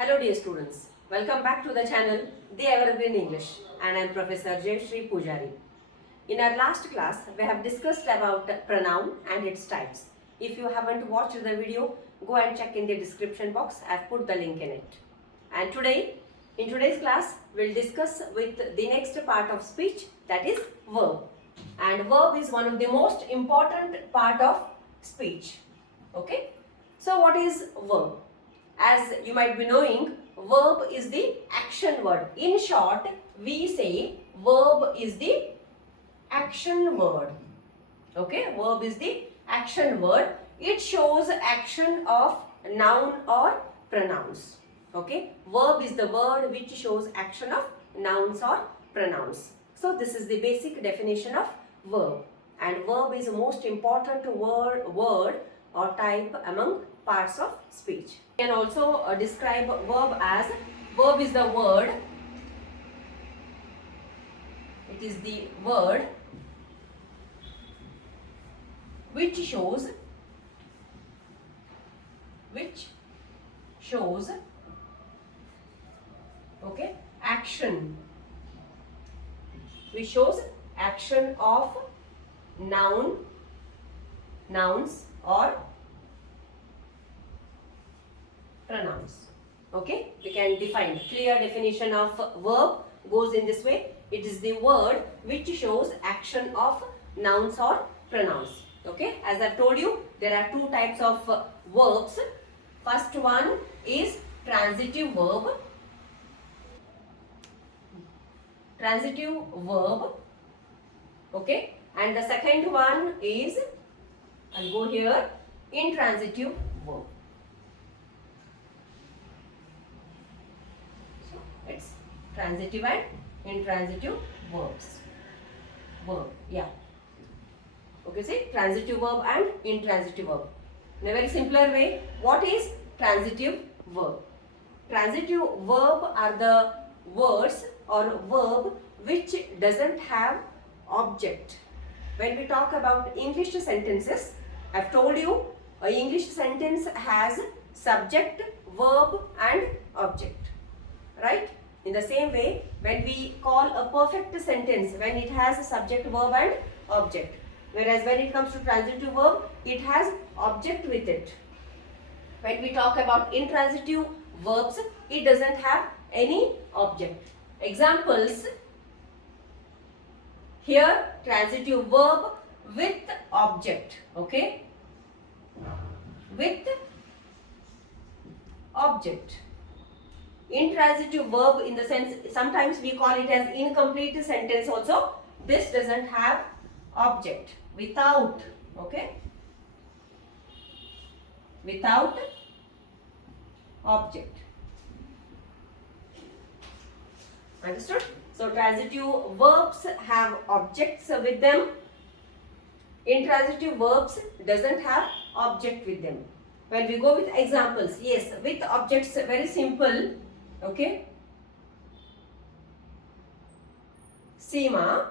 Hello dear students, welcome back to the channel The Evergreen English and I am Professor Jayashree Pujari. In our last class, we have discussed about pronoun and its types. If you haven't watched the video, go and check in the description box. I have put the link in it. And today, in today's class, we'll discuss with the next part of speech, that is verb. And verb is one of the most important part of speech. Okay? So what is verb? As you might be knowing, verb is the action word. In short, we say verb is the action word. Okay, verb is the action word. It shows action of noun or pronouns. Okay, verb is the word which shows action of nouns or pronouns. So this is the basic definition of verb. And verb is the most important word or type among parts of speech. We can also describe verb as, verb is the word, it is the word which shows okay, action, which shows action of nouns or pronouns. Okay, we can define. Clear definition of verb goes in this way. It is the word which shows action of nouns or pronouns. Okay, as I've told you, there are two types of verbs. First one is transitive verb. Okay, and the second one is, I'll go here, intransitive verb. So it's transitive and intransitive verbs. Okay, see, transitive verb and intransitive verb. In a very simpler way, what is transitive verb? Transitive verb are the words or verb which doesn't have object. When we talk about English sentences, I've told you an English sentence has subject, verb and object. Right? In the same way, when we call a perfect sentence, when it has a subject, verb and object. Whereas when it comes to transitive verb, it has object with it. When we talk about intransitive verbs, it doesn't have any object. Examples, here transitive verb with object. Okay? With object. Intransitive verb, in the sense, sometimes we call it as incomplete sentence also. This doesn't have object. Without, okay? Without object. Understood? So transitive verbs have objects with them. Intransitive verbs doesn't have object with them. When we go with examples, yes, with objects, very simple. Okay? Seema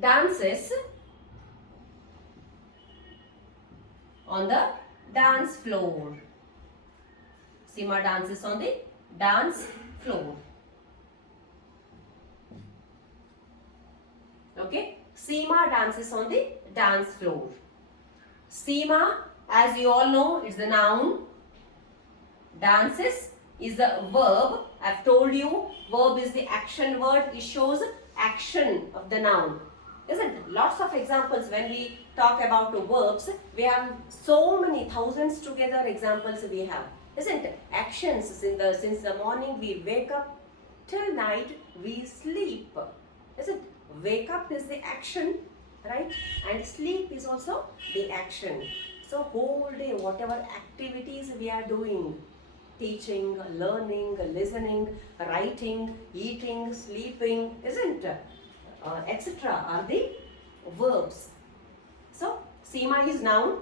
dances on the dance floor. Seema dances on the dance floor. Okay? Seema dances on the dance floor. Seema, as you all know, is the noun. Dances is the verb. I've told you, verb is the action word. It shows action of the noun. Isn't it? Lots of examples when we talk about verbs. We have so many thousands together examples we have. Isn't it? Actions since the morning we wake up till night we sleep. Isn't it? Wake up is the action, right? And sleep is also the action. So whole day, whatever activities we are doing, teaching, learning, listening, writing, eating, sleeping, isn't it? Etc. are the verbs. So Seema is noun,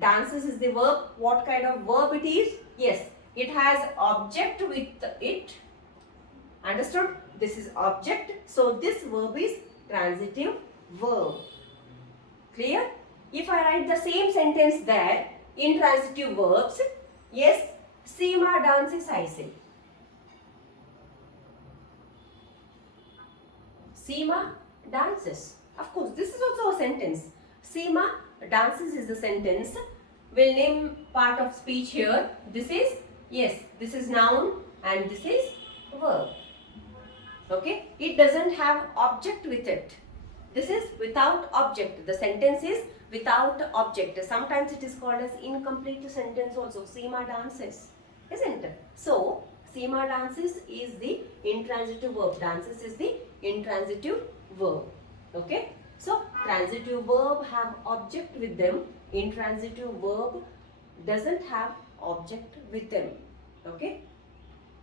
dances is the verb. What kind of verb it is? Yes, it has object with it. Understood? This is object. So this verb is transitive verb. Clear? If I write the same sentence there, intransitive verbs, Yes, Seema dances, I say. Seema dances. Of course, this is also a sentence. Seema dances is the sentence. We'll name part of speech here. This is, yes, this is noun and this is verb. Okay, it doesn't have object with it. This is without object. The sentence is without object. Sometimes it is called as incomplete sentence also. Seema dances, isn't it? So, Seema dances is the intransitive verb. Dances is the intransitive verb. Okay. So, transitive verb have object with them. Intransitive verb doesn't have object with them. Okay.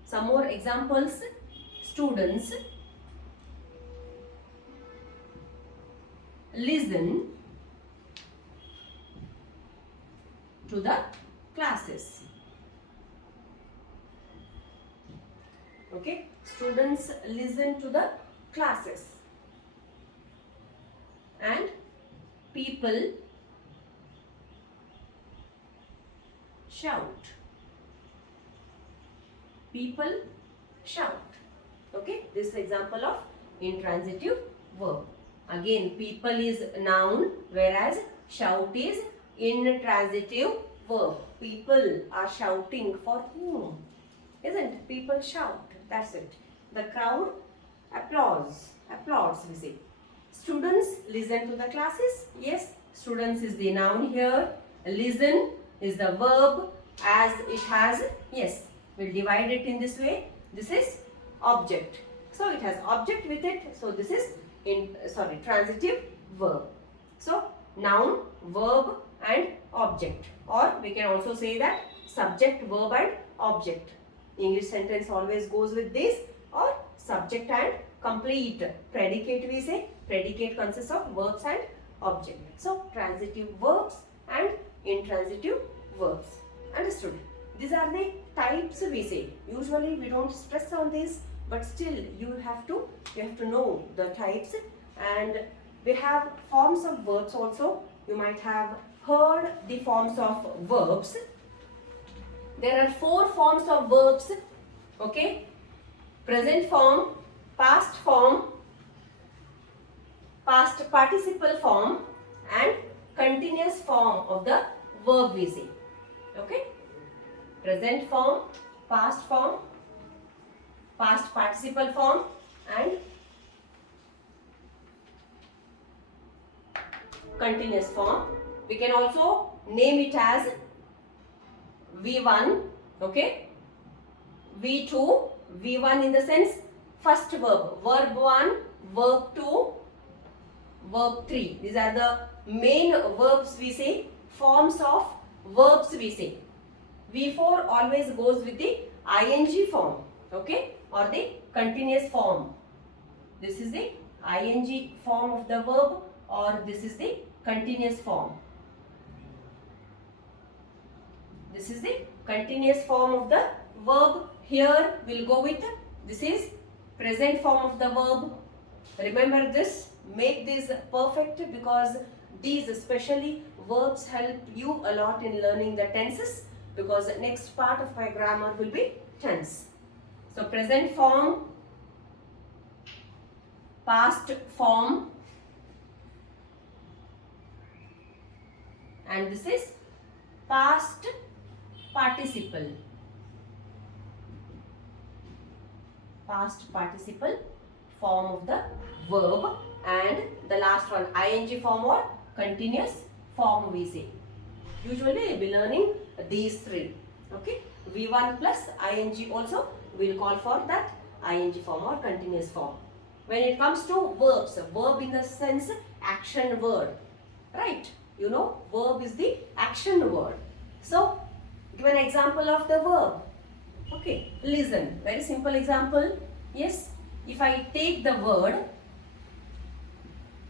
Some more examples. Students listen to the classes. Okay, students listen to the classes. And people shout. People shout. Okay, this is example of intransitive verb. Again, people is noun, whereas shout is intransitive verb. People are shouting for whom? Isn't it? People shout. That's it. The crowd applauds. Applauds, we say. Students listen to the classes. Yes, students is the noun here. Listen is the verb, as it has, yes, we'll divide it in this way. This is object. So it has object with it. So this is transitive verb. So noun, verb and object, or we can also say that subject, verb and object. English sentence always goes with this, or subject and complete predicate, we say. Predicate consists of verbs and object. So transitive verbs and intransitive verbs. Understood? These are the types, we say. Usually we don't stress on this, but still you have to know the types. And we have forms of verbs also. You might have heard the forms of verbs. There are 4 forms of verbs. Okay, present form, past form, past participle form and continuous form of the verb, we say. Okay, present form, past participle form and continuous form. We can also name it as V1, okay, V2, V1 in the sense first verb, verb 1, verb 2, verb 3. These are the main verbs, we say, forms of verbs, we say. V4 always goes with the ing form, okay, or the continuous form. This is the ing form of the verb, or this is the continuous form. This is the continuous form of the verb. Here we'll go with, this is present form of the verb. Remember this, make this perfect, because these especially verbs help you a lot in learning the tenses, because the next part of my grammar will be tense. So present form, past form, and this is past participle. Past participle form of the verb, and the last one ing form or continuous form, we say. Usually you will be learning these 3. Okay, V1 plus ing also we will call for that ing form or continuous form. When it comes to verbs, verb in the sense action word, right? You know, verb is the action word. So give an example of the verb. Okay, listen. Very simple example. Yes, if I take the word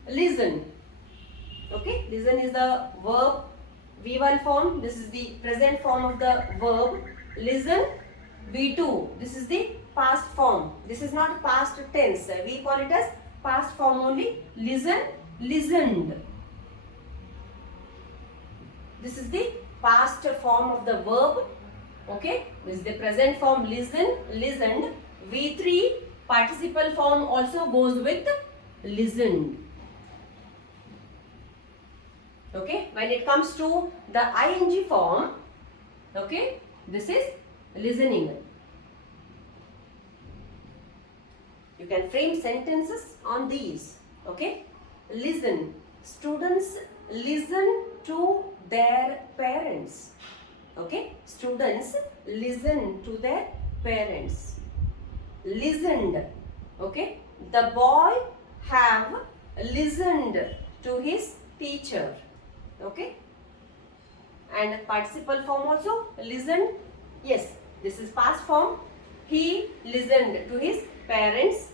listen. Okay, listen is the verb V1 form. This is the present form of the verb listen. V2, this is the past form. This is not past tense. We call it as past form only. Listen, listened. This is the past form of the verb. Okay, this is the present form listen, listened. V3 participle form also goes with listened. Okay, when it comes to the ing form, okay, this is listening. You can frame sentences on these. Okay, listen. Students listen to their parents. Okay, students listen to their parents. Listened. Okay, the boy have listened to his teacher. Okay, and participle form also listened. Yes, this is past form. He listened to his parents.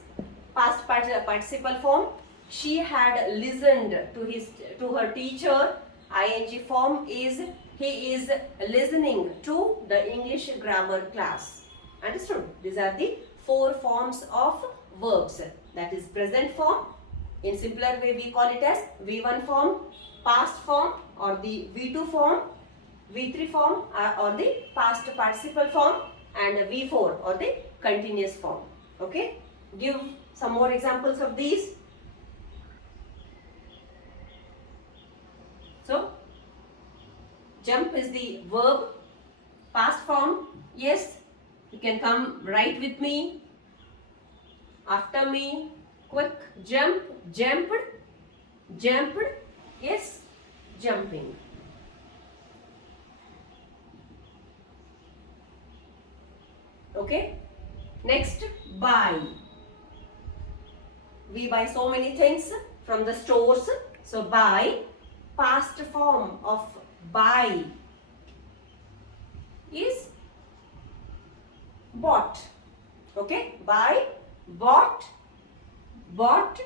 Past participle form. She had listened to her teacher. Ing form is he is listening to the English grammar class. Understood? These are the 4 forms of verbs. That is present form. In simpler way we call it as V1 form, past form or the V2 form, V3 form or the past participle form, and V4 or the continuous form. Okay? Give some more examples of these. So, jump is the verb, past form. Yes, you can come right with me, after me. Quick, jump, jumped, jumped. Yes, jumping. Okay, next, buy. We buy so many things from the stores. So, buy, past form of buy is bought. Okay, buy, bought, bought.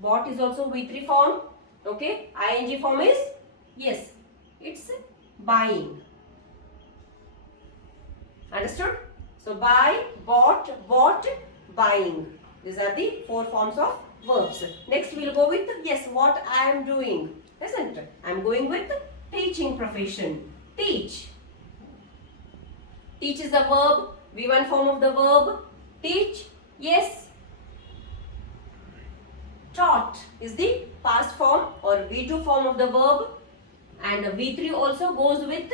Bought is also V3 form. Okay, ing form is, yes, it's buying. Understood? So, buy, bought, bought, buying. These are the 4 forms of verbs. Next, we will go with, yes, what I am doing. Isn't it? I am going with teaching profession. Teach. Teach is the verb. V1 form of the verb. Teach. Yes. Taught is the past form or V2 form of the verb. And V3 also goes with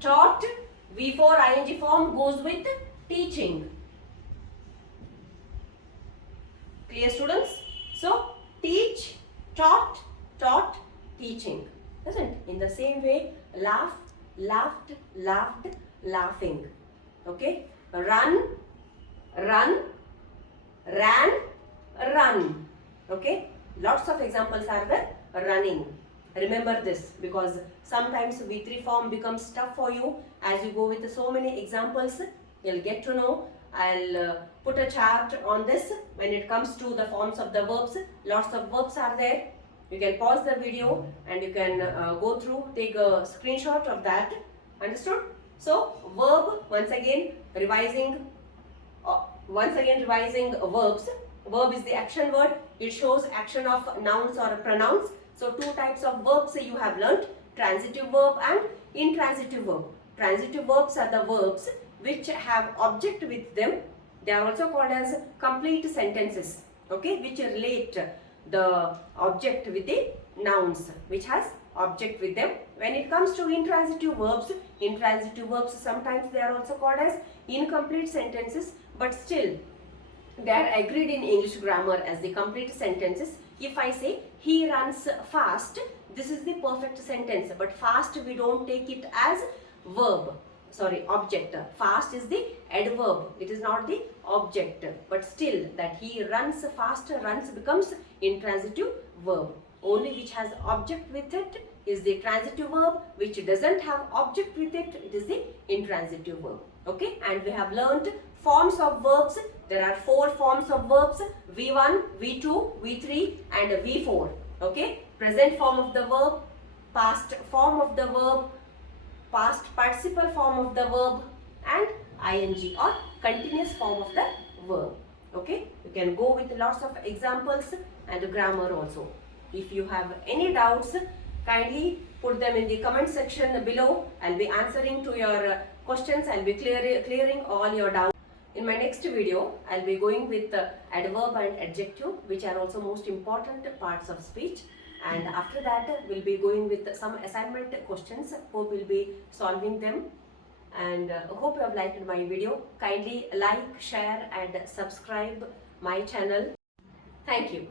taught. V4 ing form goes with teaching. Clear, students? So, teach, taught, taught, teaching. Isn't? In the same way, laugh, laughed, laughed, laughing. Okay? Run, run, ran, run. Okay? Lots of examples are there. Running. Remember this, because sometimes V3 form becomes tough for you. As you go with so many examples, you'll get to know. I'll put a chart on this when it comes to the forms of the verbs. Lots of verbs are there. You can pause the video and you can go through, take a screenshot of that. Understood? So, verb, once again revising verbs. Verb is the action word. It shows action of nouns or pronouns. So, 2 types of verbs you have learnt, transitive verb and intransitive verb. Transitive verbs are the verbs which have object with them. They are also called as complete sentences, okay, which relate the object with the nouns, which has object with them. When it comes to intransitive verbs sometimes they are also called as incomplete sentences, but still they are agreed in English grammar as the complete sentences. If I say he runs fast, this is the perfect sentence, but fast we don't take it as verb. Sorry, object. Fast is the adverb. It is not the object. But still, that he runs fast, runs becomes intransitive verb. Only which has object with it is the transitive verb. Which doesn't have object with it, it is the intransitive verb. Okay, and we have learnt forms of verbs. There are 4 forms of verbs: V1, V2, V3 and V4. Okay, present form of the verb, past form of the verb, past participle form of the verb and ing or continuous form of the verb. Okay, you can go with lots of examples and grammar also. If you have any doubts, kindly put them in the comment section below. I'll be answering to your questions. I'll be clearing all your doubts. In my next video, I'll be going with adverb and adjective, which are also most important parts of speech. And after that, we'll be going with some assignment questions. Hope we'll be solving them. And hope you have liked my video. Kindly like, share and subscribe my channel. Thank you.